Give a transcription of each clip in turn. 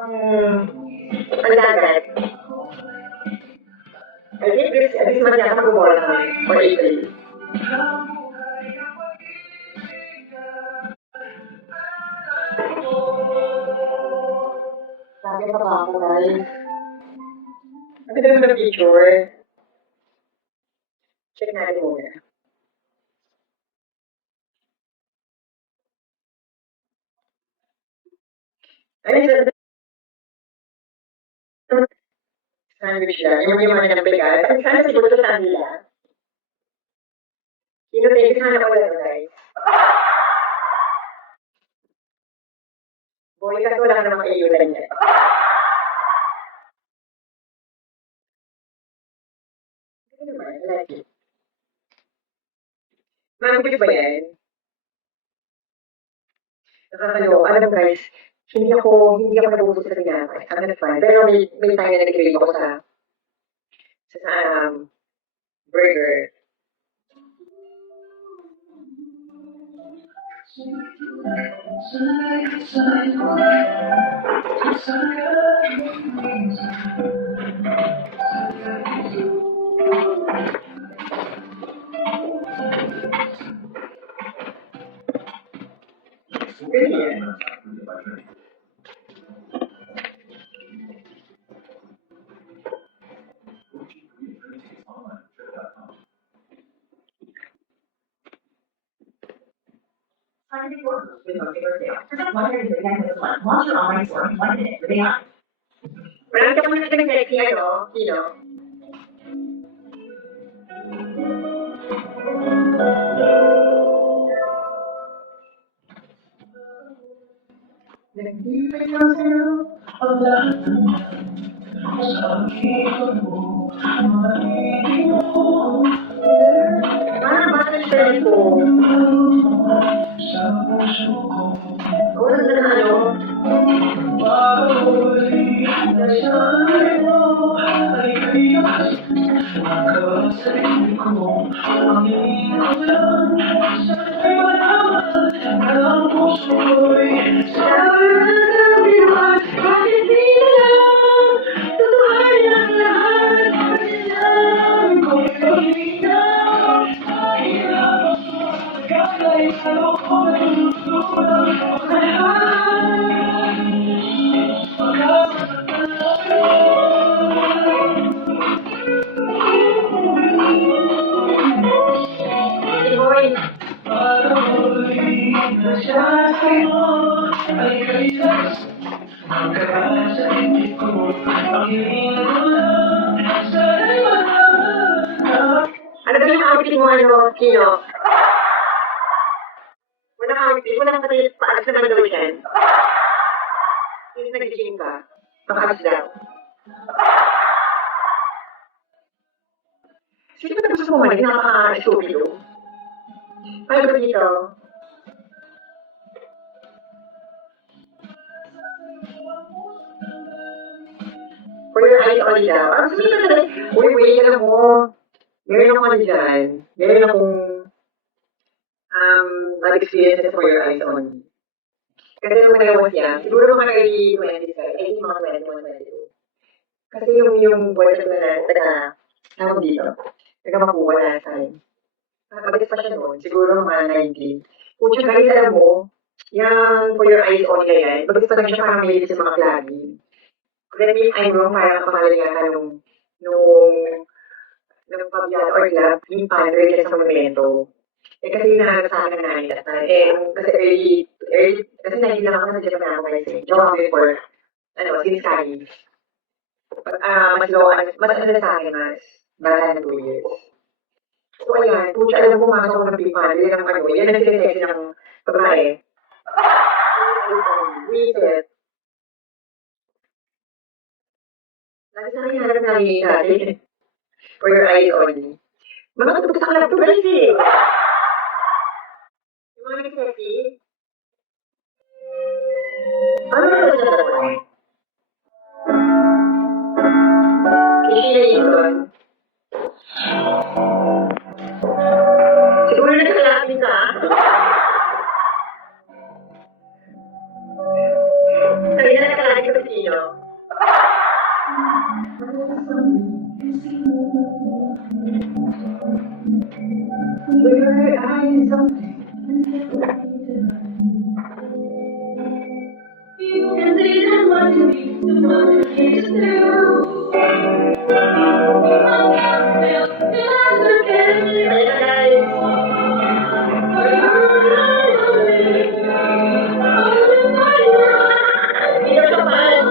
Ang dagat. I think this month yata mag-bola kami. Or April. Sabi pa ba ako, guys? Ang ganda naman ng picture. Check natin muna. Ay, sandwich lang. Yung mga nagpigas. Ang sana siguro sa sandwich lang. Thank you sana wala, guys. Boy, kasi wala ka naman kaiyutan niya. Ano naman, lagi. Manggit ba yan? Nakakaloka. Alam guys, hindi ako nabubusog sa tinapay. I'm not fine. Pero may time na nag-crave ako sa burger. Really? Targeted workers with motivator sales. Protect 139 this month. Launch your online store in 1 minute with AI. Marami ka muna ng sexy, ano? Kino? Nag-ibig lang sa'yo. Ang lahat naman. Sabihin mo. Mahilig mo. Parang bata yung sarili ko. Sa puso ko. Wala na ano? Bagoy na sabi mo ay kailangan makasarili ko. Ang iyong lang sa'y malaman ang puso ko'y sabi na sabi mo. Bakit di na lang tutuhay ang lahat ang sinabi ko'y paglinaw. Mahirap ang pagkakay sa loob ng tutulong ano ba yung outfit mo, ano, Kino? Walang outfit, walang pati paalas naman na weekend. Since nag-gym ka, makaas daw. Sino ba gusto mo man? Napaka-stupido. Ano ba dito? For your eyes only daw. Ang sabi na natin, wait, alam mo, meron akong ano dyan. Meron akong bad experiences for your eyes only. Kasi nung nagawas yan, siguro mga early 20s, ay mga 21, 22. Kasi yung boyfriend ko na, tawag dito, nagkamakuha last time. Nakabagis pa siya noon, siguro mga 19. Pucha guys, alam mo, yung for your eyes only yan, bagis pa lang siya parang may sa mga clubbing. Correct me if I'm wrong, parang kapalan yata nung pabiyat or club, yung pattern niya sa momento. Eh kasi hinahanap sa akin ng nanay that time. Eh, kasi early, kasi nahihil lang ako sa Japan na ako guys eh. Joke ako before, since college. Mas low, mas ano sa akin, mas bata na 2 years. So ayan, pucha, alam mo, pumasok ako ng pipan, yan ang ano, yan ang sinesexy ng babae. Reset. Lagi sa akin hanap namin dati. For your eyes only. Mga katupag sa kalap to guys eh. Yung mga nag-sexy. Ano na ba siya naman? Kishina Easton. Siguro nagkakalapin ka. Sabi na nagkakalapin ka sa sino. nyo. Your eyes on You can see them watching me, so much I need to do. I can't feel till I look at you. Bye na guys. Dito ka man.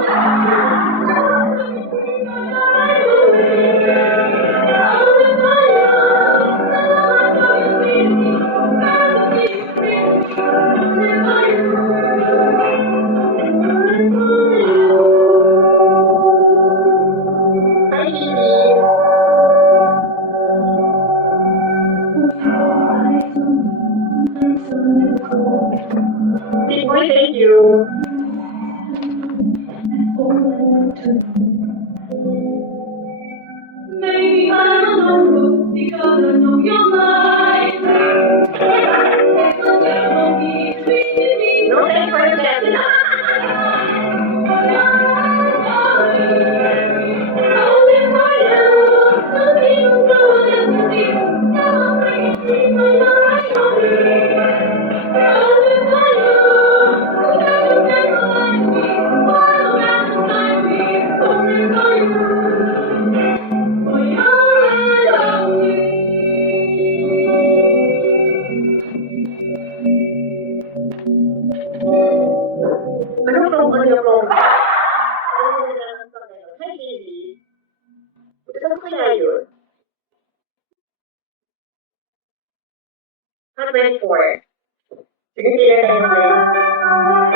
Hi, Lily. Big boy, thank you. Maybe I'm alone because I know you're mine. But you won't be treating me. No, thanks for the blessing. Ano from audio from? Hi, Lily. Saan kaya yun? 24. Sige, sige tayo guys.